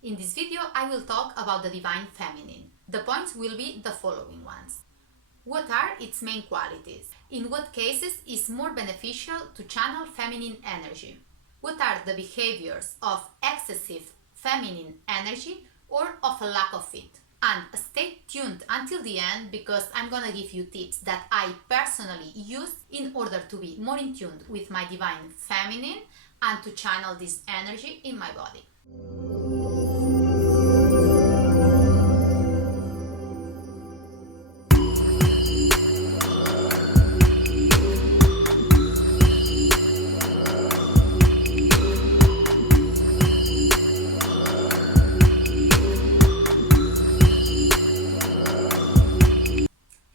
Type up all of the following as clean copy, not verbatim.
In this video, I will talk about the Divine Feminine. The points will be the following ones. What are its main qualities? In what cases is more beneficial to channel feminine energy? What are the behaviors of excessive feminine energy or of a lack of it? And stay tuned until the end because I'm gonna give you tips that I personally use in order to be more in tune with my divine feminine and to channel this energy in my body.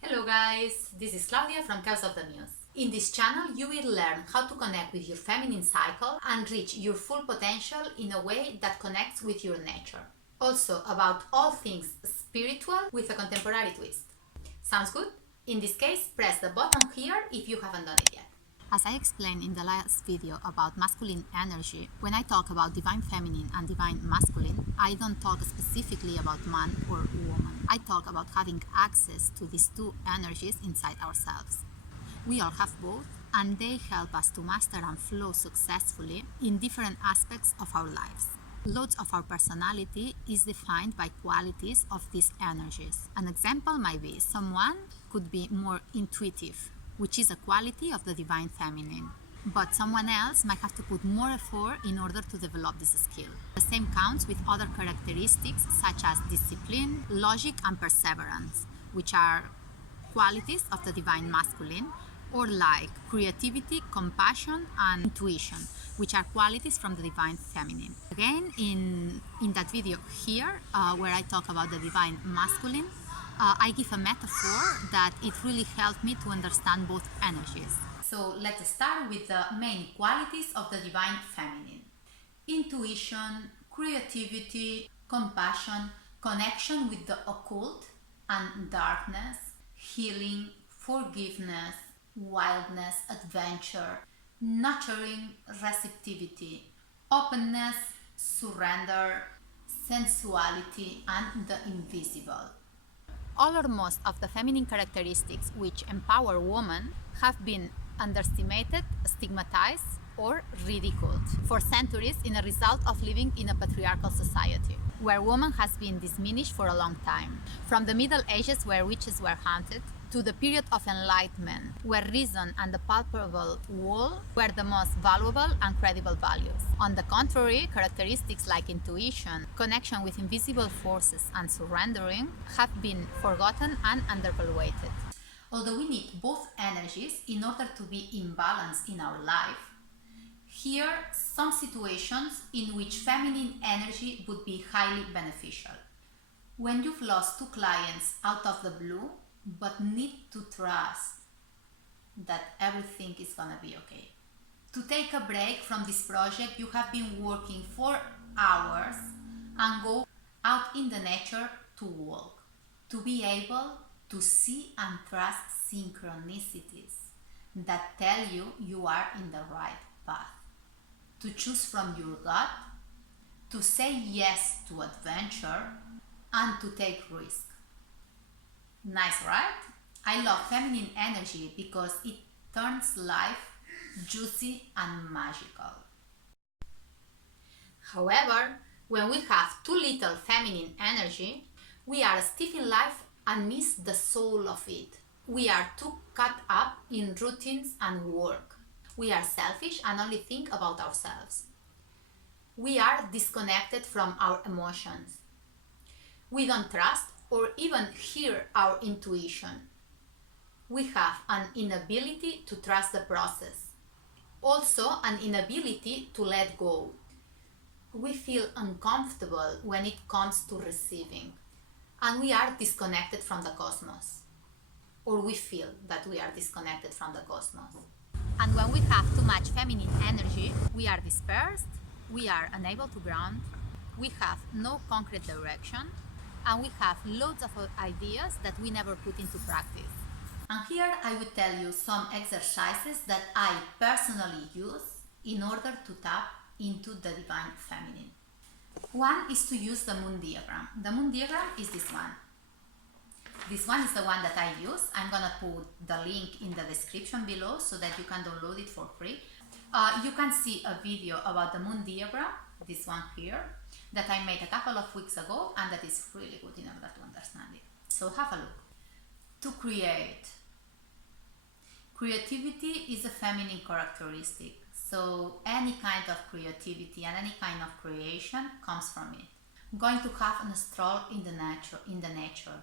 Hello guys, this is Claudia from Muse. In this channel you will learn how to connect with your feminine cycle and reach your full potential in a way that connects with your nature. Also about all things spiritual with a contemporary twist. Sounds good? In this case, press the button here if you haven't done it yet. As I explained in the last video about masculine energy, when I talk about divine feminine and divine masculine, I don't talk specifically about man or woman. I talk about having access to these two energies inside ourselves. We all have both, and they help us to master and flow successfully in different aspects of our lives. Loads of our personality is defined by qualities of these energies. An example might be someone could be more intuitive, which is a quality of the divine feminine. But someone else might have to put more effort in order to develop this skill. The same counts with other characteristics such as discipline, logic, and perseverance, which are qualities of the divine masculine, or like creativity, compassion, and intuition, which are qualities from the divine feminine. Again, in that video here, where I talk about the divine masculine, I give a metaphor that it really helped me to understand both energies. So let's start with the main qualities of the divine feminine. Intuition, creativity, compassion, connection with the occult and darkness, healing, forgiveness, wildness, adventure, nurturing, receptivity, openness, surrender, sensuality, and the invisible. All or most of the feminine characteristics which empower women have been underestimated, stigmatized, or ridiculed for centuries in a result of living in a patriarchal society, where woman has been diminished for a long time. From the Middle Ages, where witches were hunted, to the period of enlightenment, where reason and the palpable world were the most valuable and credible values. On the contrary, characteristics like intuition, connection with invisible forces, and surrendering have been forgotten and undervalued. Although we need both energies in order to be in balance in our life, here are some situations in which feminine energy would be highly beneficial. When you've lost 2 clients out of the blue, but need to trust that everything is gonna be okay. To take a break from this project you have been working for hours and go out in the nature to walk. To be able to see and trust synchronicities that tell you are in the right path. To choose from your gut, to say yes to adventure, and to take risk. Nice, right? I love feminine energy because it turns life juicy and magical. However, when we have too little feminine energy, we are stiff in life and miss the soul of it. We are too caught up in routines and work. We are selfish and only think about ourselves. We are disconnected from our emotions. We don't trust or even hear our intuition. We have an inability to trust the process. Also, an inability to let go. We feel uncomfortable when it comes to receiving, and we are disconnected from the cosmos. Or we feel that we are disconnected from the cosmos. And when we have too much feminine energy, we are dispersed, we are unable to ground, we have no concrete direction, and we have loads of ideas that we never put into practice. And here I will tell you some exercises that I personally use in order to tap into the divine feminine. One is to use the moon diagram. The moon diagram is this one. This one is the one that I use. I'm gonna put the link in the description below so that you can download it for free. You can see a video about the moon diagram, this one here, that I made a couple of weeks ago, and that is really good in order to understand it. So have a look. To create. Creativity is a feminine characteristic. So any kind of creativity and any kind of creation comes from it. I'm going to have a stroll in the nature.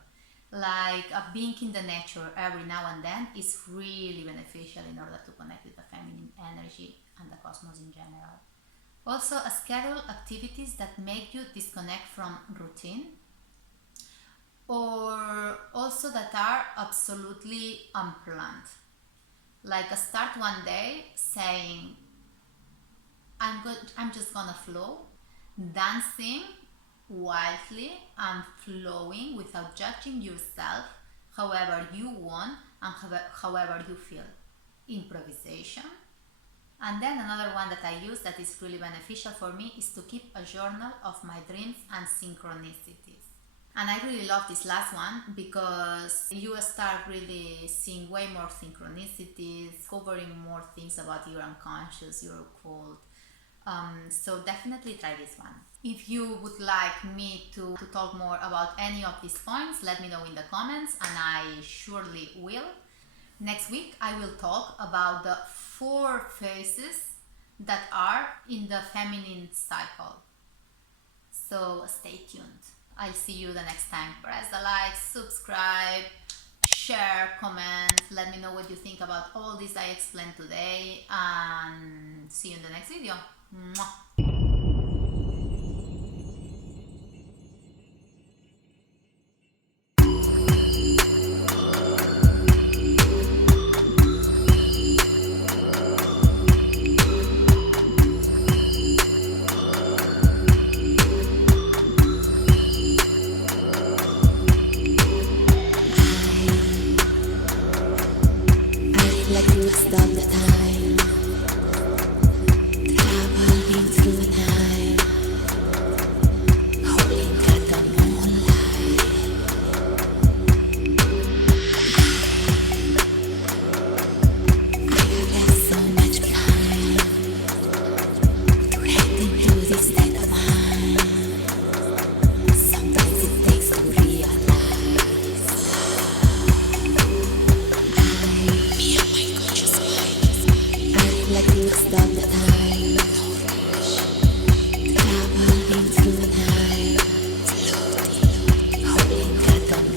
Like being in the nature every now and then is really beneficial in order to connect with the feminine energy and the cosmos in general. Also, schedule activities that make you disconnect from routine, or also that are absolutely unplanned. Like start one day saying, I'm just gonna flow, dancing wildly and flowing without judging yourself, however you want and however you feel. Improvisation. And then another one that I use that is really beneficial for me is to keep a journal of my dreams and synchronicities. And I really love this last one because you start really seeing way more synchronicities, covering more things about your unconscious, your occult. So definitely try this one. If you would like me to talk more about any of these points, let me know in the comments and I surely will. Next week I will talk about the 4 phases that are in the feminine cycle. So stay tuned. I'll see you the next time. Press the like, subscribe, share, comment. Let me know what you think about all this I explained today and see you in the next video. Mwah.